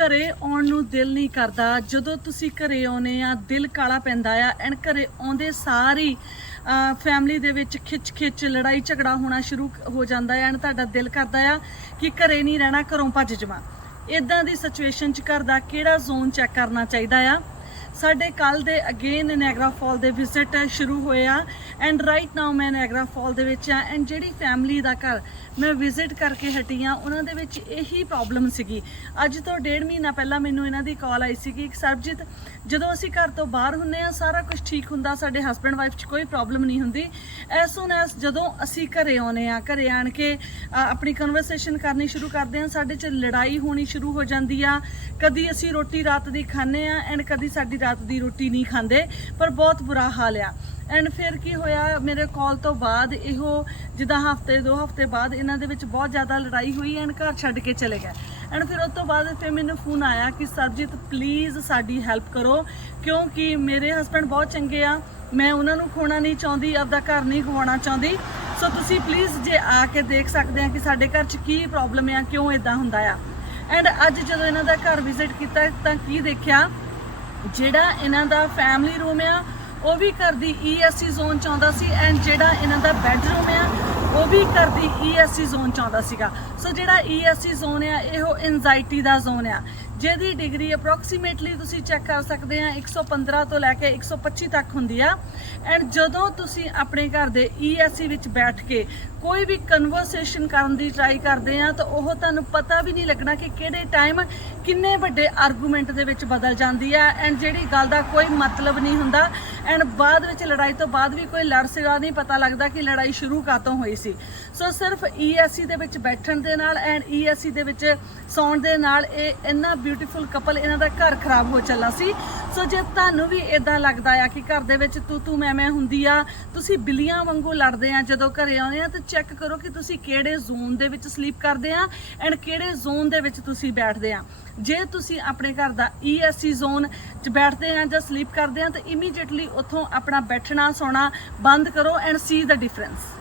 ਘਰੇ ਆਉਣ ਨੂੰ ਦਿਲ ਨਹੀਂ ਕਰਦਾ। ਜਦੋਂ ਤੁਸੀਂ ਘਰੇ ਆਉਨੇ ਆ, ਦਿਲ ਕਾਲਾ ਪੈਂਦਾ ਆ ਐਂਡ ਘਰੇ ਆਉਂਦੇ ਸਾਰੀ ਫੈਮਿਲੀ ਦੇ ਵਿੱਚ ਖਿੱਚ ਖਿੱਚ ਲੜਾਈ ਝਗੜਾ ਹੋਣਾ ਸ਼ੁਰੂ ਹੋ ਜਾਂਦਾ ਹੈ ਐਂਡ ਤੁਹਾਡਾ ਦਿਲ ਕਰਦਾ ਆ ਕਿ ਘਰੇ ਨਹੀਂ ਰਹਿਣਾ, ਘਰੋਂ ਭੱਜ ਜਾਵਾਂ। ਇਦਾਂ ਦੀ ਸਿਚੁਏਸ਼ਨ 'ਚ ਘਰ ਦਾ ਕਿਹੜਾ ਜ਼ੋਨ ਚੈੱਕ ਕਰਨਾ ਚਾਹੀਦਾ ਆ? ਸਾਡੇ ਕੱਲ ਦੇ ਅਗੇਨ ਨੈਗਰਾ ਫਾਲ ਦੇ ਵਿਜ਼ਿਟ ਸ਼ੁਰੂ ਹੋਏ ਆ। ਐਂਡ ਰਾਈਟ ਨਾਓ ਮੈਂ ਨੈਗਰਾ ਫਾਲ ਦੇ ਵਿੱਚ ਆ ਐਂਡ ਜਿਹੜੀ ਫੈਮਿਲੀ ਦਾ ਘਰ ਮੈਂ ਵਿਜ਼ਿਟ ਕਰਕੇ ਹਟੀ ਆ ਉਹਨਾਂ ਦੇ ਵਿੱਚ ਇਹੀ ਪ੍ਰੋਬਲਮ ਸੀਗੀ। ਅੱਜ ਤੋਂ ਡੇਢ ਮਹੀਨਾ ਪਹਿਲਾਂ ਮੈਨੂੰ ਇਹਨਾਂ ਦੀ ਕਾਲ ਆਈ ਸੀਗੀ ਕਿ ਸਰਬਜੀਤ, ਜਦੋਂ ਅਸੀਂ ਘਰ ਤੋਂ ਬਾਹਰ ਹੁੰਨੇ ਆ ਸਾਰਾ ਕੁਝ ਠੀਕ ਹੁੰਦਾ, ਸਾਡੇ ਹਸਬੰਡ ਵਾਈਫ 'ਚ ਕੋਈ ਪ੍ਰੋਬਲਮ ਨਹੀਂ ਹੁੰਦੀ। ਐਸ ਸੂਨ ਐਸ ਜਦੋਂ ਅਸੀਂ ਘਰੇ ਆਉਨੇ ਆ ਘਰੇ ਆਣ ਕੇ ਆਪਣੀ ਕਨਵਰਸੇਸ਼ਨ ਕਰਨੀ ਸ਼ੁਰੂ ਕਰਦੇ ਆ ਸਾਡੇ 'ਚ ਲੜਾਈ ਹੋਣੀ ਸ਼ੁਰੂ ਹੋ ਜਾਂਦੀ ਆ। ਕਦੀ ਅਸੀਂ ਰੋਟੀ ਰਾਤ ਦੀ ਖਾਂਦੇ ਆ ਐਂਡ ਕਦੀ ਸਾਡੀ ਰਾਤ ਦੀ ਰੋਟੀ ਨਹੀਂ ਖਾਂਦੇ, ਪਰ ਬਹੁਤ ਬੁਰਾ ਹਾਲ ਆ। ਐਂਡ ਫਿਰ ਕੀ ਹੋਇਆ, ਮੇਰੇ ਕਾਲ ਤੋਂ ਬਾਅਦ ਇਹੋ ਜਿੱਦਾਂ ਹਫ਼ਤੇ, ਦੋ ਹਫ਼ਤੇ ਬਾਅਦ ਇਹਨਾਂ ਦੇ ਵਿੱਚ ਬਹੁਤ ਜ਼ਿਆਦਾ ਲੜਾਈ ਹੋਈ ਐਂਡ ਘਰ ਛੱਡ ਕੇ ਚਲੇ ਗਏ। ਐਂਡ ਫਿਰ ਉਸ ਤੋਂ ਬਾਅਦ ਫਿਰ ਮੈਨੂੰ ਫੋਨ ਆਇਆ ਕਿ ਸਰਜੀਤ ਪਲੀਜ਼ ਸਾਡੀ ਹੈਲਪ ਕਰੋ, ਕਿਉਂਕਿ ਮੇਰੇ ਹਸਬੰਡ ਬਹੁਤ ਚੰਗੇ ਆ। ਮੈਂ ਉਹਨਾਂ ਨੂੰ ਖੋਣਾ ਨਹੀਂ ਚਾਹੁੰਦੀ, ਆਪਦਾ ਘਰ ਨਹੀਂ ਖਵਾਉਣਾ ਚਾਹੁੰਦੀ। ਸੋ ਤੁਸੀਂ ਪਲੀਜ਼ ਜੇ ਆ ਕੇ ਦੇਖ ਸਕਦੇ ਆ ਕਿ ਸਾਡੇ ਘਰ 'ਚ ਕੀ ਪ੍ਰੋਬਲਮ ਆ, ਕਿਉਂ ਇਦਾਂ ਹੁੰਦਾ ਆ? ਐਂਡ ਅੱਜ ਜਦੋਂ ਇਹਨਾਂ ਦਾ ਘਰ ਵਿਜ਼ਿਟ ਕੀਤਾ, ਤਾਂ ਕੀ ਦੇਖਿਆ? ਜਿਹੜਾ ਇਹਨਾਂ ਦਾ ਫੈਮਿਲੀ ਰੂਮ ਆ, ਉਹ ਵੀ ਘਰ ਦੀ ਈਐਸਸੀ ਜ਼ੋਨ ਚ ਆਉਂਦਾ ਸੀ ਐਂਡ ਜਿਹੜਾ ਇਹਨਾਂ ਦਾ ਬੈੱਡਰੂਮ ਆ, ਉਹ ਵੀ ਘਰ ਦੀ ਈਐਸਸੀ ਜ਼ੋਨ ਚ ਆਉਂਦਾ ਸੀਗਾ। ਸੋ ਜਿਹੜਾ ਈਐਸਸੀ ਜ਼ੋਨ ਆ, ਇਹੋ ਐਂਜ਼ਾਈਟੀ ਦਾ ਜ਼ੋਨ ਆ। ਜਿਹਦੀ ਡਿਗਰੀ ਅਪਰੋਕਸੀਮੇਟਲੀ ਤੁਸੀਂ ਚੈੱਕ ਕਰ ਸਕਦੇ ਆ 115 ਤੋਂ ਲੈ ਕੇ 125 ਤੱਕ ਹੁੰਦੀ ਆ। ਐਂਡ ਜਦੋਂ ਤੁਸੀਂ ਆਪਣੇ ਘਰ ਦੇ ਈਐਸਸੀ ਵਿੱਚ ਬੈਠ ਕੇ ਕੋਈ ਵੀ ਕਨਵਰਸੇਸ਼ਨ ਕਰਨ ਦੀ ਟਰਾਈ ਕਰਦੇ ਆ, ਤਾਂ ਉਹ ਤੁਹਾਨੂੰ ਪਤਾ ਵੀ ਨਹੀਂ ਲੱਗਣਾ ਕਿ ਕਿਹੜੇ ਟਾਈਮ ਕਿੰਨੇ ਵੱਡੇ ਆਰਗੂਮੈਂਟ ਦੇ ਵਿੱਚ ਬਦਲ ਜਾਂਦੀ ਆ। ਐਂਡ ਜਿਹੜੀ ਗੱਲ ਦਾ ਕੋਈ ਮਤਲਬ ਨਹੀਂ ਹੁੰਦਾ। ਐਂਡ ਬਾਅਦ ਵਿੱਚ ਲੜਾਈ ਤੋਂ ਬਾਅਦ ਵੀ ਕੋਈ ਲੜ ਸਿਰਾ ਨਹੀਂ ਪਤਾ ਲੱਗਦਾ ਕਿ ਲੜਾਈ ਸ਼ੁਰੂ ਕਾਤੋਂ ਹੋਈ ਸੀ। ਸੋ ਸਿਰਫ ਈਐਸਸੀ ਦੇ ਵਿੱਚ ਬੈਠਣ ਦੇ ਨਾਲ ਐਂਡ ਈਐਸਸੀ ਦੇ ਵਿੱਚ ਸੌਣ ਦੇ ਨਾਲ ਇਹ ਇੰਨਾ ਬਿਊਟੀਫੁਲ ਕਪਲ ਇਹਨਾਂ ਦਾ ਘਰ ਖਰਾਬ ਹੋ ਚੱਲਾ ਸੀ। ਸੋ ਜੇ ਤੁਹਾਨੂੰ ਵੀ ਇਦਾਂ ਲੱਗਦਾ ਆ ਕਿ ਘਰ ਦੇ ਵਿੱਚ ਤੂੰ ਤੂੰ ਮੈਂ ਮੈਂ ਹੁੰਦੀ ਆ, ਤੁਸੀਂ ਬਿੱਲੀਆਂ ਵਾਂਗੂ ਲੜਦੇ ਆ ਜਦੋਂ ਘਰੇ ਆਉਂਦੇ ਆ, ਤਾਂ ਚੈੱਕ ਕਰੋ ਕਿ ਤੁਸੀਂ ਕਿਹੜੇ ਜ਼ੋਨ ਦੇ ਵਿੱਚ ਸਲੀਪ ਕਰਦੇ ਆ ਐਂਡ ਕਿਹੜੇ ਜ਼ੋਨ ਦੇ ਵਿੱਚ ਤੁਸੀਂ ਬੈਠਦੇ ਆ। ਜੇ ਤੁਸੀਂ ਆਪਣੇ ਘਰ ਦਾ ਈਐਸਸੀ ਜ਼ੋਨ 'ਚ ਬੈਠਦੇ ਆ ਜਾਂ ਸਲੀਪ ਕਰਦੇ ਆ, ਤਾਂ ਇਮੀਡੀਏਟਲੀ ਉੱਥੋਂ ਆਪਣਾ ਬੈਠਣਾ, ਸੌਣਾ ਬੰਦ ਕਰੋ ਐਂਡ ਸੀ ਦਾ ਡਿਫਰੈਂਸ